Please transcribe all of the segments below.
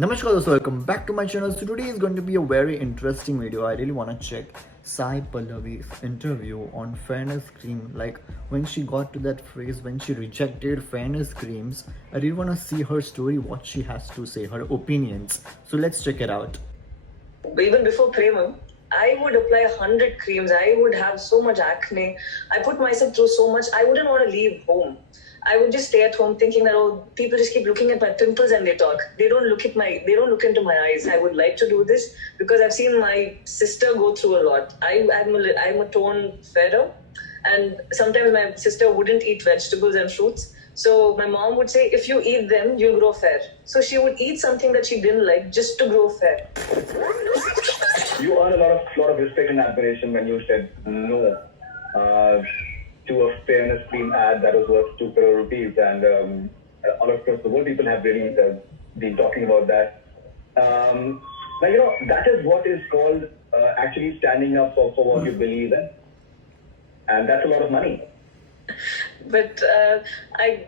Namaskar dosto, welcome back to my channel. So today is going to be a very interesting video. I really want to check Sai Pallavi's interview on fairness cream. Like when she got to that phrase, when she rejected fairness creams, I really want to see her story, what she has to say, her opinions. So let's check it out. Even before Premam, I would apply 100 creams. I would have so much acne. I put myself through so much. I wouldn't want to leave home. I would just stay at home thinking that, oh, people just keep looking at my pimples and they talk. They don't look into my eyes. I would like to do this because I've seen my sister go through a lot. I'm a tone fairer, and sometimes my sister wouldn't eat vegetables and fruits. So my mom would say, if you eat them, you'll grow fair. So she would eat something that she didn't like just to grow fair. You earn a lot of respect and admiration when you said no to a fairness cream ad that was worth 2 crore rupees, and all across the world people have really been talking about that. Now that is what is called actually standing up for what you believe in, and that's a lot of money. But I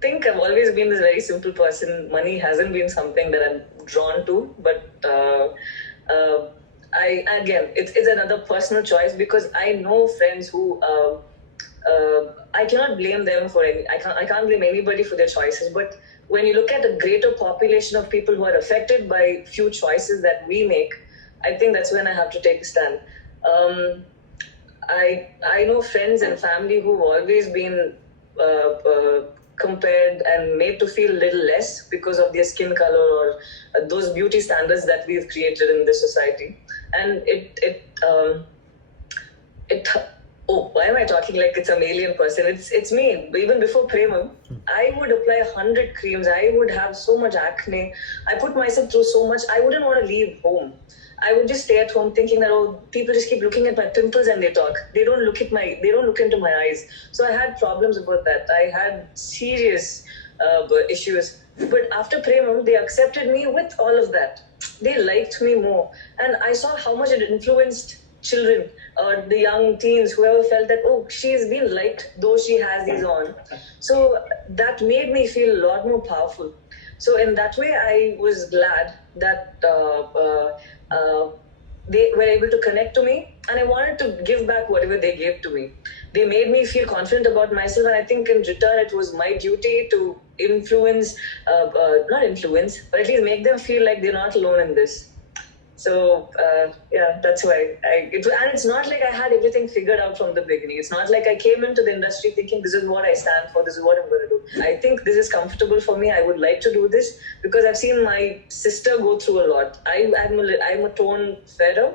think I've always been this very simple person. Money hasn't been something that I'm drawn to, but it's another personal choice because I know friends who I cannot blame them for any. I can't blame anybody for their choices. But when you look at a greater population of people who are affected by few choices that we make, I think that's when I have to take a stand. I know friends and family who've always been compared and made to feel a little less because of their skin color or those beauty standards that we've created in this society. And why am I talking like it's an alien person? It's me. Even before Premam, I would apply 100 creams. I would have so much acne. I put myself through so much. I wouldn't want to leave home. I would just stay at home thinking that, oh, people just keep looking at my pimples and they talk. They don't look into my eyes. So I had problems about that. I had serious issues. But after Premam, they accepted me with all of that. They liked me more. And I saw how much it influenced children or the young teens, whoever felt that, oh, she's been liked though she has these on. So that made me feel a lot more powerful. So in that way, I was glad that they were able to connect to me, and I wanted to give back whatever they gave to me. They made me feel confident about myself, and I think in return it was my duty to not influence, but at least make them feel like they're not alone in this. So that's why and it's not like I had everything figured out from the beginning. It's not like I came into the industry thinking this is what I stand for, this is what I'm going to do. I think this is comfortable for me. I would like to do this because I've seen my sister go through a lot. I'm a tone fairer,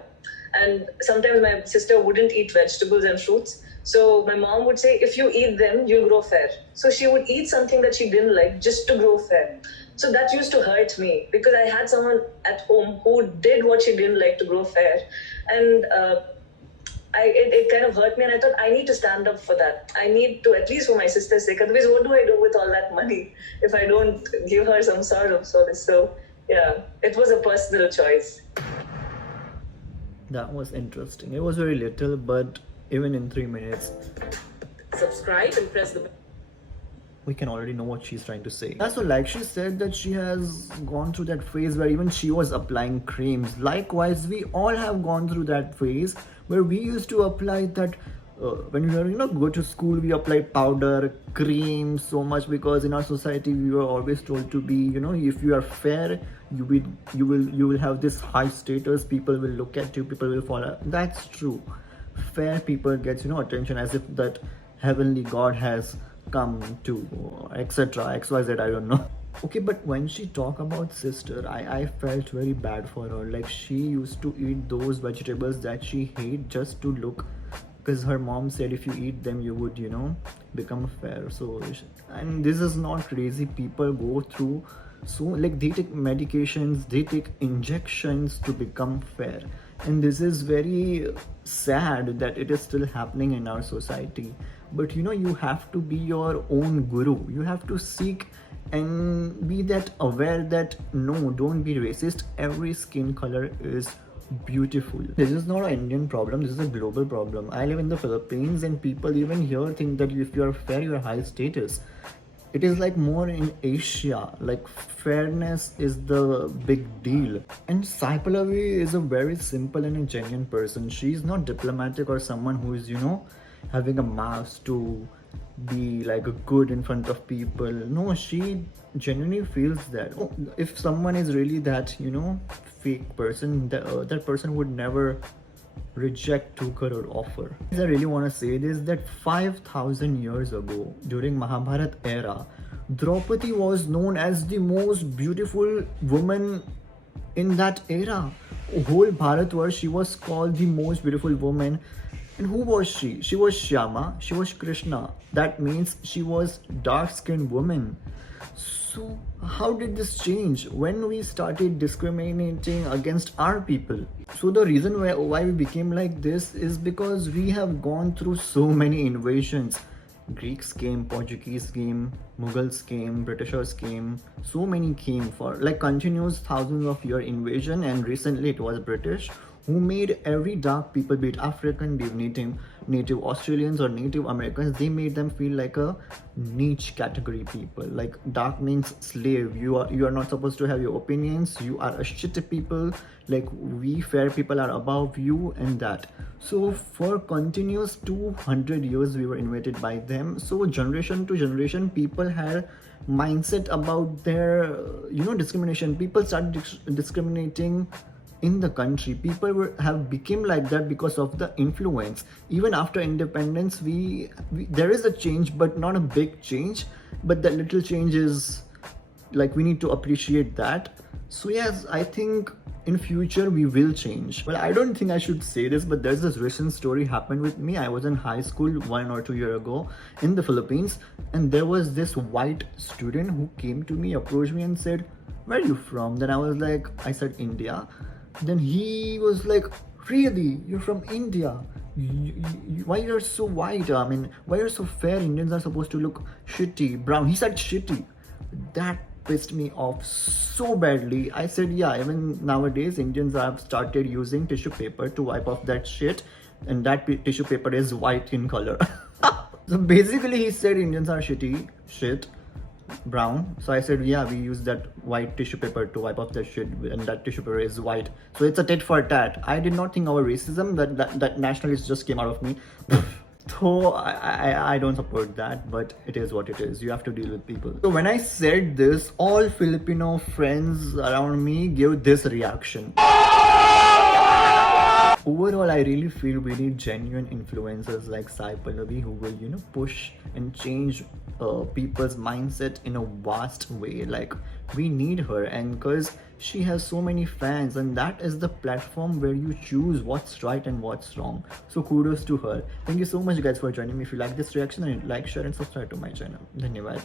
and sometimes my sister wouldn't eat vegetables and fruits. So my mom would say, if you eat them, you'll grow fair. So she would eat something that she didn't like just to grow fair. So that used to hurt me because I had someone at home who did what she didn't like to grow fair. And it kind of hurt me, and I thought I need to stand up for that. I need to, at least for my sister's sake. Otherwise, what do I do with all that money if I don't give her some sort of service? So yeah, it was a personal choice. That was interesting. It was very little, but even in 3 minutes, subscribe and press the bell. We can already know what she's trying to say. So like she said that she has gone through that phase where even she was applying creams. Likewise, we all have gone through that phase where we used to apply that when we were go to school, we apply powder, cream so much because in our society we were always told to be, if you are fair, you will have this high status, people will look at you, people will follow. That's true. Fair people gets attention as if that heavenly God has come to etc xyz, I don't know. Okay, but when she talk about sister, I felt very bad for her. Like she used to eat those vegetables that she hate just to look, because her mom said if you eat them you would become fair. So, and this is not crazy. People go through, so like they take medications, they take injections to become fair, and this is very sad that it is still happening in our society. But you have to be your own guru. You have to seek and be that aware that no, don't be racist. Every skin color is beautiful. This is not an Indian problem, this is a global problem. I live in the Philippines and people even here think that if you are fair, you are high status. It is like more in Asia, like fairness is the big deal. And Sai Pallavi is a very simple and a genuine person. She's not diplomatic or someone who is, having a mask to be like a good in front of people. No, she genuinely feels that. Oh, if someone is really that, fake person, that person would never reject 2 crore offer. I really want to say this, that 5,000 years ago, during Mahabharat era, Draupadi was known as the most beautiful woman in that era. Whole Bharatvarsh, she was called the most beautiful woman. And who was she? She was Shyama, she was Krishna. That means she was dark-skinned woman. So how did this change when we started discriminating against our people? So the reason why we became like this is because we have gone through so many invasions. Greeks came, Portuguese came, Mughals came, Britishers came, so many came for like continuous thousands of year invasion, and recently it was British who made every dark people, be it African, be it native Australians or Native Americans, they made them feel like a niche category people. Like dark means slave. You are not supposed to have your opinions. You are a shitty people. Like we fair people are above you and that. So for continuous 200 years we were invaded by them. So generation to generation people had mindset about their discrimination. People started discriminating in the country. People have become like that because of the influence. Even after independence, we there is a change, but not a big change, but that little change is like we need to appreciate that. So yes, I think in future we will change. Well, I don't think I should say this, but there's this recent story happened with me. I was in high school 1 or 2 years ago in the Philippines, and there was this white student who came to me, approached me and said, "Where are you from?" Then I said India. Then he was like, "Really? You're from India? Why you're so white? I mean, why you're so fair? Indians are supposed to look shitty, brown." He said shitty. That pissed me off so badly. I said, yeah, even nowadays Indians have started using tissue paper to wipe off that shit, and that tissue paper is white in color. So basically he said Indians are shitty, shit, brown. So I said, yeah, we use that white tissue paper to wipe off that shit, and that tissue paper is white. So it's a tit for tat. I did not think our racism, that nationalist just came out of me. So I don't support that, but it is what it is. You have to deal with people. So when I said this, all Filipino friends around me gave this reaction. Overall, I really feel we need genuine influencers like Sai Pallavi who will, push and change people's mindset in a vast way. Like, we need her, and because she has so many fans, and that is the platform where you choose what's right and what's wrong. So kudos to her. Thank you so much guys for joining me. If you like this reaction, then like, share and subscribe to my channel. Dhanyavad.